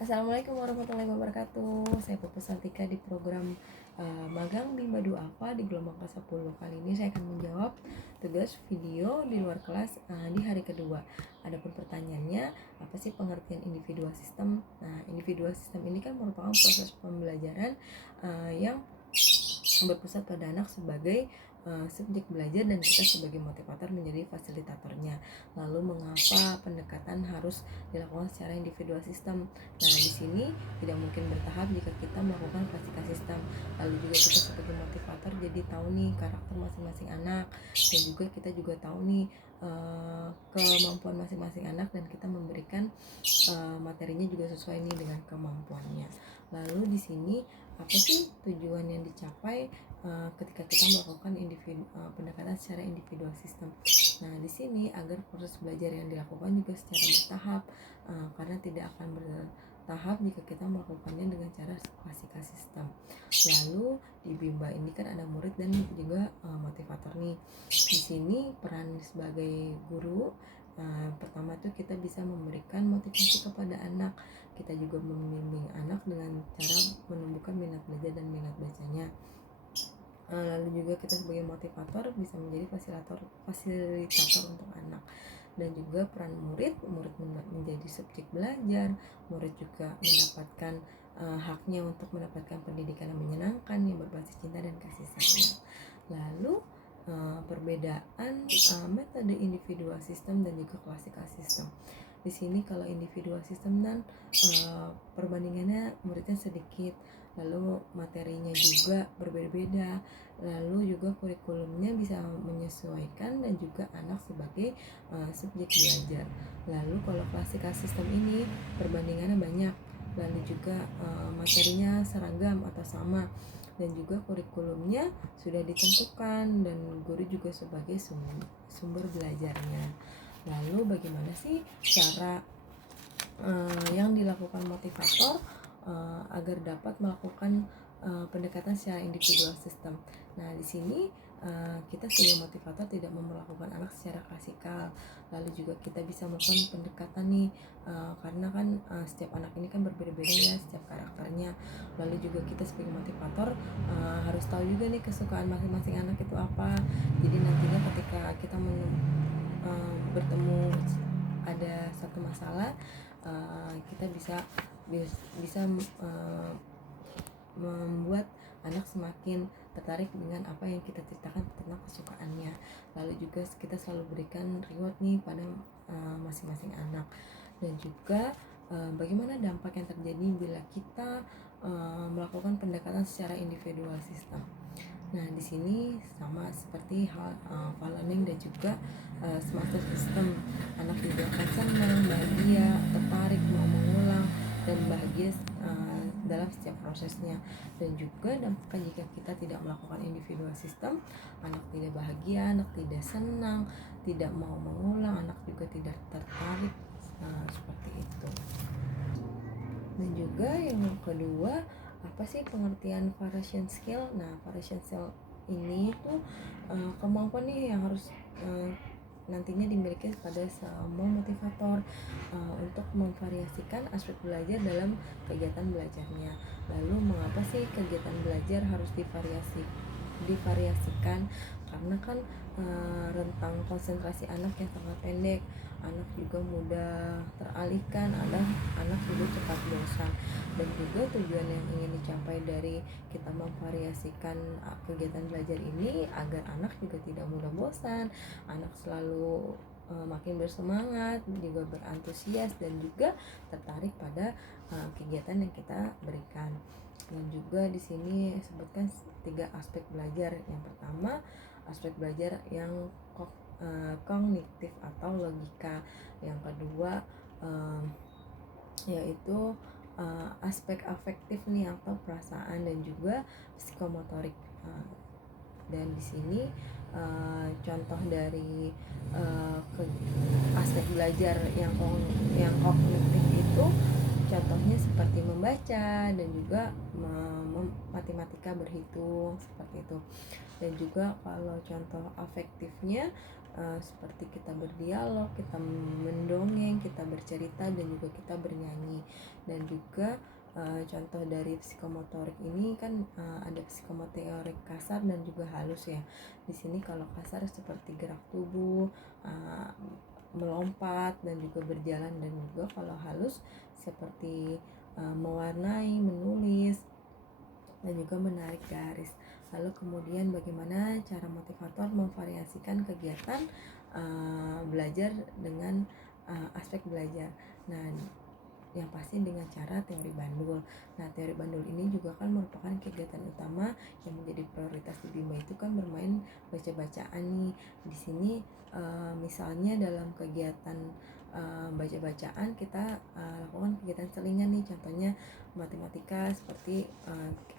Assalamualaikum warahmatullahi wabarakatuh. Saya Pupus Santika di program Magang Bimba Duafa di gelombang ke-10. Kali ini saya akan menjawab tugas video di luar kelas di hari kedua. Adapun pertanyaannya, apa sih pengertian individual system? Nah, individual system ini kan merupakan proses pembelajaran yang berpusat pada anak sebagai subjek belajar dan kita sebagai motivator menjadi fasilitatornya. Lalu mengapa pendekatan harus dilakukan secara individual sistem? Nah, di sini tidak mungkin bertahap jika kita melakukan klasifikasi sistem. Lalu juga kita sebagai motivator jadi tahu nih karakter masing-masing anak, dan juga kita juga tahu nih kemampuan masing-masing anak, dan kita memberikan materinya juga sesuai nih dengan kemampuannya. Lalu di sini apa sih tujuan yang dicapai ketika kita melakukan pendekatan secara individual sistem? Nah, di sini agar proses belajar yang dilakukan juga secara bertahap, karena tidak akan bertahap jika kita melakukannya dengan cara klasifikasi sistem. Lalu di Bimba ini kan ada murid dan juga motivator nih. Di sini peran sebagai guru, pertama tuh kita bisa memberikan motivasi kepada anak. Kita juga membimbing anak dengan cara menumbuhkan minat belajar dan minat bacanya. Lalu juga kita sebagai motivator bisa menjadi fasilitator untuk anak. Dan juga peran murid menjadi subjek belajar, murid juga mendapatkan haknya untuk mendapatkan pendidikan yang menyenangkan, yang berbasis cinta dan kasih sayang. Lalu perbedaan metode individual system dan juga klasifikasi sistem. Di sini kalau individual system dan perbandingannya muridnya sedikit, lalu materinya juga berbeda-beda, lalu juga kurikulumnya bisa menyesuaikan dan juga anak sebagai subjek belajar. Lalu kalau klasifikasi sistem ini perbandingannya banyak, lalu juga materinya seragam atau sama, dan juga kurikulumnya sudah ditentukan dan guru juga sebagai sumber belajarnya. Lalu bagaimana sih cara yang dilakukan motivator agar dapat melakukan pendekatan secara individual system? Nah, di sini kita sebagai motivator tidak memperlakukan anak secara klasikal. Lalu juga kita bisa melakukan pendekatan nih, karena kan setiap anak ini kan berbeda-beda ya setiap karakternya. Lalu juga kita sebagai motivator harus tahu juga nih kesukaan masing-masing anak itu apa. Jadi nantinya ketika kita bertemu ada satu masalah, kita bisa membuat anak semakin tertarik dengan apa yang kita ceritakan tentang kesukaannya. Lalu juga kita selalu berikan reward nih pada masing-masing anak. Dan juga bagaimana dampak yang terjadi bila kita melakukan pendekatan secara individual system. Nah, di sini sama seperti hal learning dan juga smart system. Anak juga akan senang, bahagia, tertarik, mau mengulang, dan bahagia dalam setiap prosesnya. Dan juga dampaknya jika kita tidak melakukan individual system, anak tidak bahagia, anak tidak senang, tidak mau mengulang, anak juga tidak tertarik, seperti itu. Dan juga yang kedua, apa sih pengertian variation skill? Nah, variation skill ini tuh kemampuan nih yang harus nantinya dimiliki pada semua motivator untuk memvariasikan aspek belajar dalam kegiatan belajarnya. Lalu mengapa sih kegiatan belajar harus divariasikan? Karena kan rentang konsentrasi anak yang sangat pendek, anak juga mudah teralihkan, anak juga cepat bosan. Dan juga tujuan yang ingin dicapai dari kita memvariasikan kegiatan belajar ini agar anak juga tidak mudah bosan, anak selalu makin bersemangat, juga berantusias, dan juga tertarik pada kegiatan yang kita berikan. Dan juga di sini sebutkan 3 aspek belajar. Yang pertama, aspek belajar yang kognitif atau logika. Yang kedua yaitu aspek afektif nih atau perasaan, dan juga psikomotorik. Dan di sini contoh dari aspek belajar yang kognitif itu contohnya seperti membaca dan juga matematika, berhitung, seperti itu. Dan juga kalau contoh afektifnya seperti kita berdialog, kita mendongeng, kita bercerita, dan juga kita bernyanyi. Dan juga contoh dari psikomotorik ini kan ada psikomotorik kasar dan juga halus ya. Di sini kalau kasar seperti gerak tubuh, melompat dan juga berjalan, dan juga kalau halus seperti mewarnai, menulis, dan juga menarik garis. Lalu kemudian bagaimana cara motivator memvariasikan kegiatan belajar dengan aspek belajar. Nah, yang pasti dengan cara teori bandul. Nah, teori bandul ini juga kan merupakan kegiatan utama yang menjadi prioritas di Bima itu kan bermain baca-bacaan nih. Di sini misalnya dalam kegiatan baca-bacaan kita lakukan kegiatan selingan nih, contohnya matematika seperti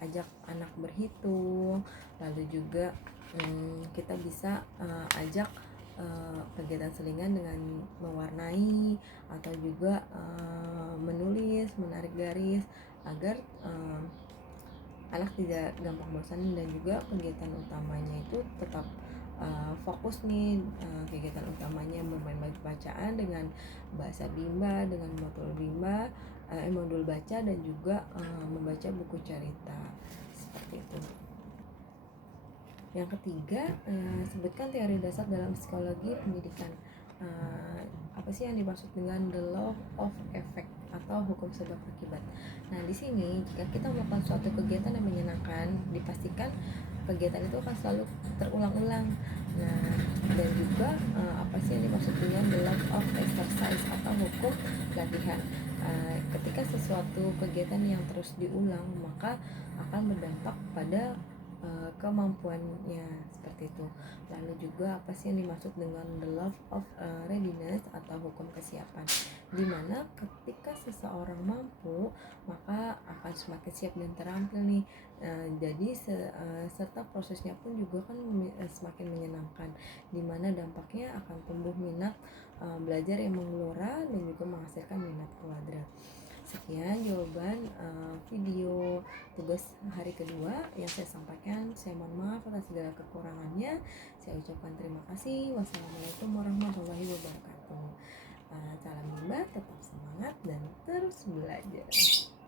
ajak anak berhitung, lalu juga kita bisa ajak kegiatan selingan dengan mewarnai atau juga menulis, menarik garis agar anak tidak gampang bosan, dan juga kegiatan utamanya itu tetap fokus nih. Kegiatan utamanya bermain bacaan dengan bahasa Bima, dengan modul baca, dan juga membaca buku cerita seperti itu. Yang ketiga, sebutkan teori dasar dalam psikologi pendidikan. Apa sih yang dimaksud dengan the law of effect atau hukum sebab akibat? Nah, di sini jika kita melakukan suatu kegiatan yang menyenangkan, dipastikan kegiatan itu akan selalu terulang-ulang. Nah, dan juga apa sih yang dimaksud dengan the law of exercise atau hukum latihan? Ketika sesuatu kegiatan yang terus diulang, maka akan berdampak pada kemampuannya seperti itu. Lalu juga apa sih yang dimaksud dengan the law of readiness atau hukum kesiapan, dimana ketika seseorang mampu maka akan semakin siap dan terampil nih. Jadi serta prosesnya pun juga kan semakin menyenangkan, dimana dampaknya akan tumbuh minat belajar yang menggelora dan juga menghasilkan minat kuadrat. Sekian jawaban video tugas hari kedua yang saya sampaikan. Saya mohon maaf atas segala kekurangannya. Saya ucapkan terima kasih. Wassalamualaikum warahmatullahi wabarakatuh. Salam Bimba, tetap semangat dan terus belajar.